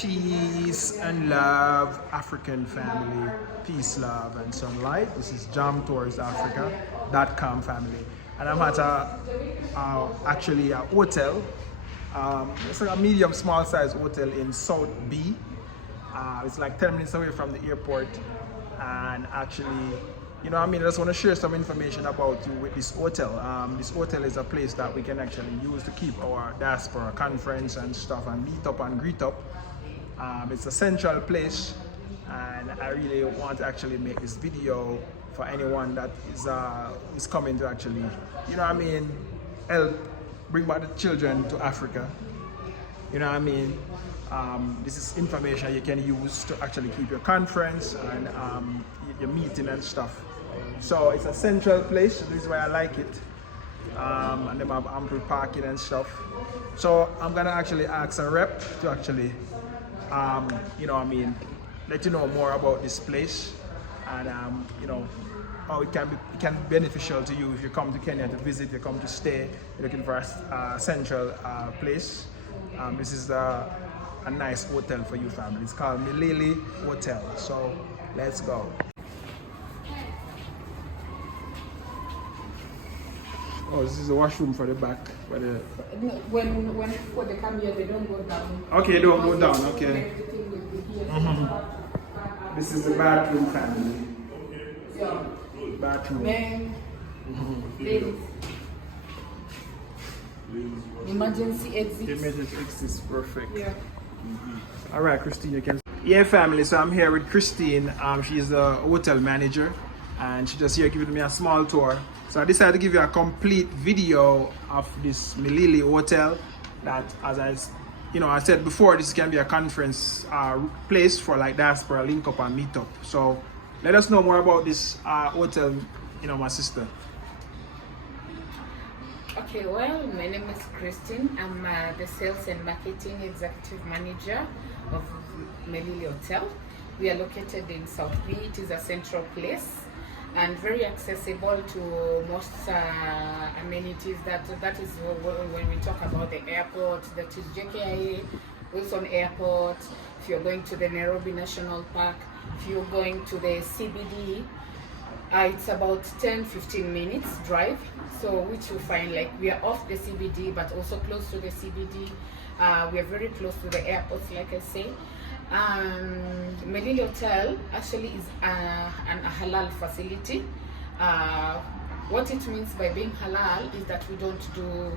Peace and love, African family. Peace, love, and sunlight. This is jamtoursafrica.com family. And I'm at actually a hotel. It's like a medium small size hotel in South B. It's like 10 minutes away from the airport. And actually, you know what I mean, I just want to share some information about you with this hotel. This hotel is a place that we can actually use to keep our diaspora conference and stuff and meet up and greet up. It's a central place, and I really want to actually make this video for anyone that is coming to actually, you know what I mean, help bring back the children to Africa. You know what I mean? This is information you can use to actually keep your conference and your meeting and stuff. So it's a central place. This is why I like it. And they have ample parking and stuff. So I'm gonna actually ask a rep to actually, you know what I mean, let you know more about this place and you know how it can be beneficial to you if you come to Kenya to visit, you come to stay, you're looking for a central place. This is a nice hotel for you family. It's called Milili Hotel. So let's go. Oh, this is the washroom for the back. For the... When before they come here, they don't go down. Okay, they don't go down. Okay. This is the bathroom family. Yeah. Bathroom. Men, ladies. Emergency exit. Emergency exit is perfect. Yeah. All right, Christine, you can. Yeah, family. So I'm here with Christine. She's the hotel manager, and she just here giving me a small tour. So I decided to give you a complete video of this Milili Hotel. That, as I said before, this can be a conference place for like diaspora link up and meet up. So let us know more about this hotel, you know, my sister. Okay, well, my name is Christine. I'm the sales and marketing executive manager of Milili Hotel. We are located in South B. It is a central place and very accessible to most amenities. That is when we talk about the airport. That is JKIA, Wilson Airport. If you're going to the Nairobi National Park, if you're going to the CBD, it's about 10-15 minutes drive. So which you find like we are off the CBD, but also close to the CBD. We are very close to the airports, like I say. Milili Hotel actually is a halal facility. What it means by being halal is that we don't do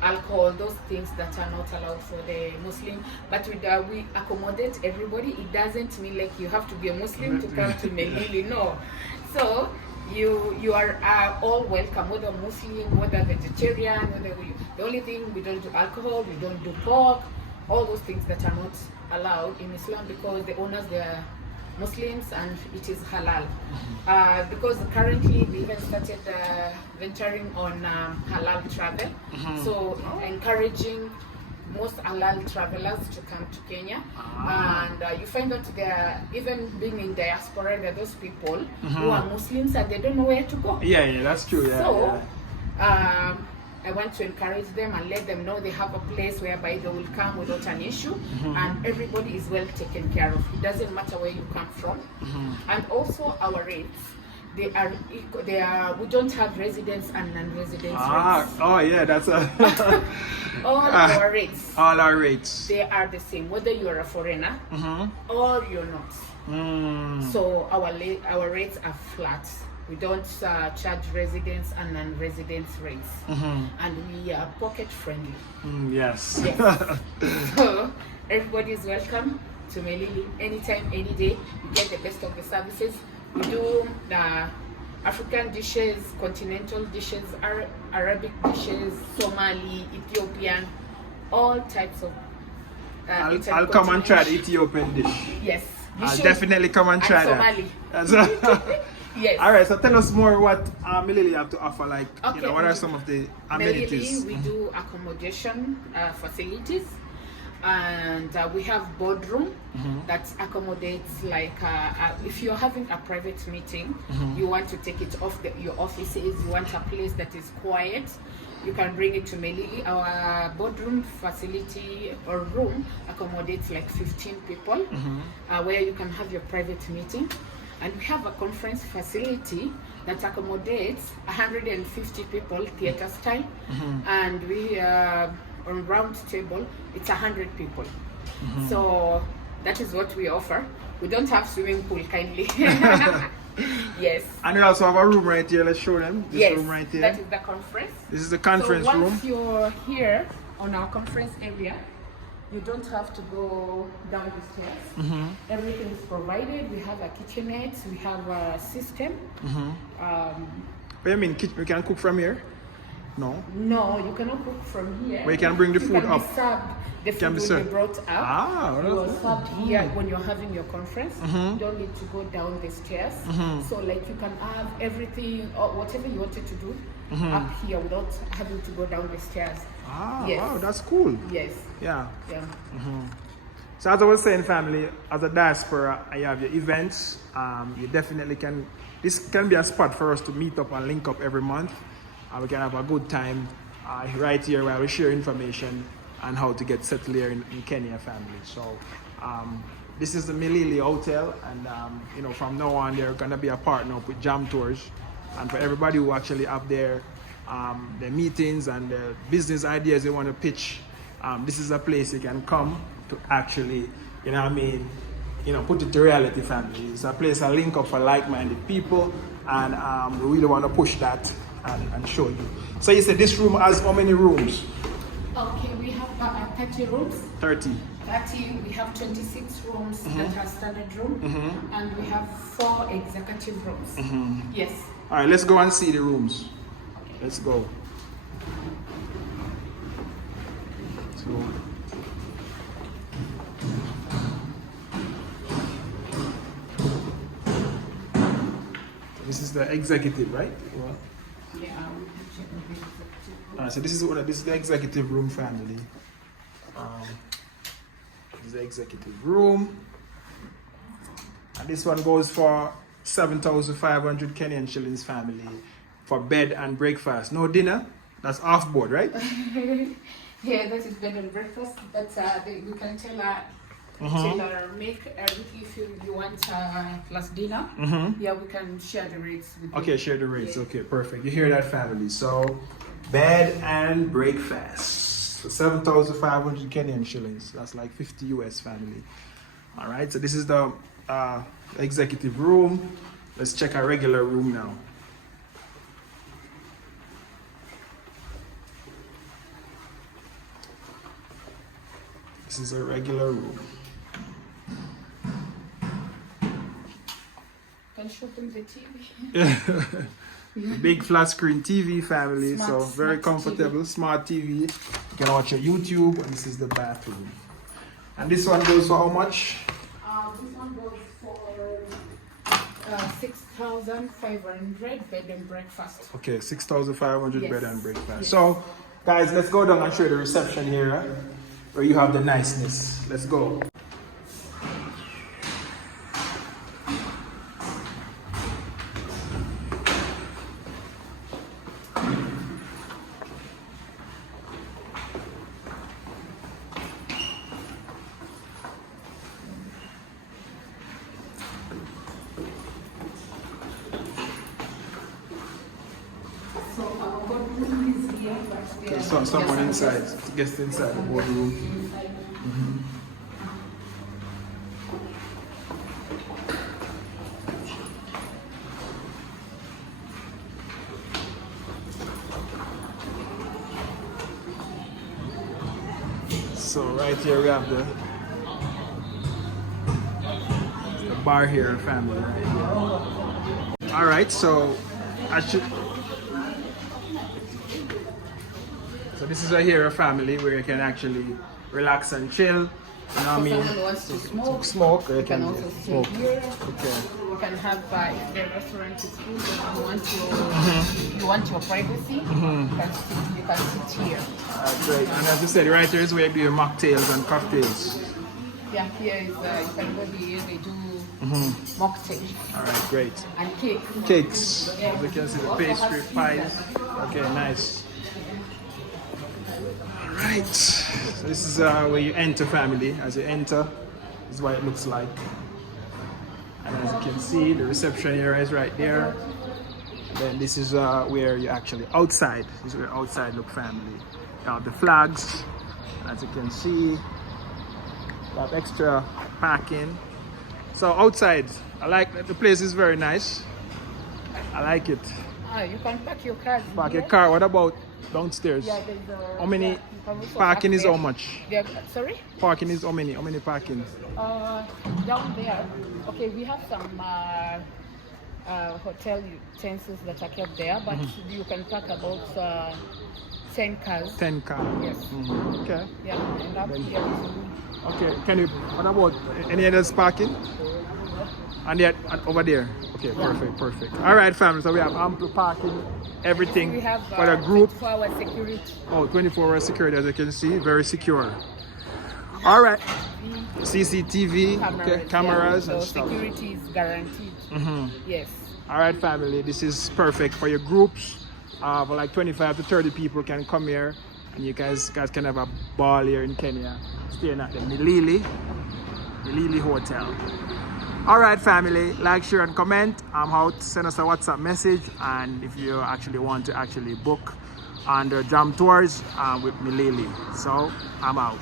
alcohol, those things that are not allowed for the Muslim, but we accommodate everybody. It doesn't mean like you have to be a Muslim to come to Milili, no. So you are all welcome, whether Muslim, whether vegetarian, the only thing, we don't do alcohol, we don't do pork, all those things that are not allowed in Islam, because the owners, they are Muslims and it is halal. Because currently we even started venturing on halal travel, so encouraging most halal travelers to come to Kenya. And you find that there, even being in diaspora, there are those people who are Muslims and they don't know where to go. Yeah, that's true. Yeah, so I want to encourage them and let them know they have a place whereby they will come without an issue, and everybody is well taken care of. It doesn't matter where you come from. And also our rates, they are we don't have residents and non-residents rates. Oh yeah, that's a all our rates. All our rates. They are the same, whether you are a foreigner or you're not. So our rates are flat. We don't charge residents and non-residents rates, and we are pocket friendly. Yes. So everybody is welcome to Milili anytime, any day. You get the best of the services. We do African dishes, continental dishes, Arabic dishes, Somali, Ethiopian, all types of. I'll come and try the Ethiopian dish. Yes, I'll definitely come and try Somali. that. Yes. All right, so tell us more what Milili have to offer. Like, what are some of the amenities? Milili, we do accommodation facilities. And we have boardroom that accommodates, like if you're having a private meeting, you want to take it off your offices, you want a place that is quiet, you can bring it to Melili. Our boardroom facility or room accommodates like 15 people, where you can have your private meeting. And we have a conference facility that accommodates 150 people, theater style, and we on round table it's 100 people. So that is what we offer. We don't have swimming pool, kindly. Yes. And we also have a room right here. Let's show them. This room right here. That is the conference. This is the conference so room. Once you're here on our conference area, you don't have to go down the stairs. Everything is provided. We have a kitchenette. We have a system. What do you mean? We can cook from here? No. No, you cannot cook from here. But you can bring the food up. The food will be brought up. Well, you are served here when you're having your conference. You don't need to go down the stairs. So like you can have everything or whatever you wanted to do up here without having to go down the stairs. Yes. Wow, that's cool. Yes. Yeah. Yeah. So as I was saying, family, as a diaspora, you have your events. You definitely can. This can be a spot for us to meet up and link up every month. We can have a good time right here where we share information on how to get settled here in Kenya, family. So this is the Melili Hotel, and you know, from now on they're gonna be a partner up with Jam Tours, and for everybody who actually have their meetings and their business ideas they want to pitch, this is a place you can come to actually, you know what I mean, you know, put it to reality, family. It's a place, a link up for like-minded people, and we really want to push that and show you. So you said this room has how many rooms? Okay, we have 30 rooms. 30. 30, we have 26 rooms that are standard room, and we have 4 executive rooms. Yes. All right, let's go and see the rooms. Okay. Let's go. So, this is the executive, right? Well, Yeah. so this is the executive room, family. This is the executive room, and this one goes for 7,500 Kenyan shillings, family, for bed and breakfast. No dinner. That's off board, right? Yeah, that is bed and breakfast. But you can tell make if you want plus dinner. Yeah, we can share the rates with you. Okay, share the rates. Yeah. Okay, perfect. You hear that, family? So, bed and breakfast, 7,500 Kenyan shillings. That's like 50 US, family. All right. So this is the executive room. Let's check our regular room now. This is a regular room. Can show them the TV. Big flat screen TV, family. So very comfortable, TV. Smart TV. You can watch your YouTube, and this is the bathroom. And this one goes for how much? This one goes for 6,500 bed and breakfast. Okay, 6,500 bed and breakfast. Yes. So, guys, let's go down and show you the reception here, where you have the niceness. Let's go. So someone inside, guest inside the boardroom. So right here we have the bar here, family. Right here. All right, so So this is a family where you can actually relax and chill. You know what I mean? Someone who wants to smoke, Smoke, you can also stay smoke. here. Okay. You can have, if the restaurant is full and you want your privacy, you can sit here. Great. And as you said, right here is where you do your mocktails and cocktails. Yeah, here is, you can go here, they do mocktails. All right, great. And cake. Cakes. As you can see, the pastry, pies. Okay, nice. All right. So this is where you enter, family. As you enter, this is what it looks like. And as you can see, the reception area is right there. And then this is where you actually outside. This is where outside look, family. You have the flags. As you can see, you have extra parking. So outside, I like that. The place is very nice. I like it. You can park your car. Park your car. What about downstairs? Yeah, there's a, How many? you can also Parking park is there. how much? Sorry? Parking is how many? How many parking? Down there, okay, we have some hotel utensils that are kept there, but you can park about 10 cars. 10 cars. Yes. Okay. Yeah, and up Then- here. Okay. Can you? What about any others parking? And yet over there. Okay. Perfect. Perfect. All right, family. So we have ample parking. Everything We have for the group. 24-hour security. Oh, 24-hour security, as you can see, very secure. All right. CCTV, cameras yeah. and So stuff. security is guaranteed. Yes. All right, family, this is perfect for your groups. For like 25 to 30 people can come here, and you guys can have a ball here in Kenya, staying at the Milili Hotel. All right, family, like, share, and comment. I'm out. Send us a WhatsApp message, and if you actually want to book under Jam Tours with Milili. So I'm out.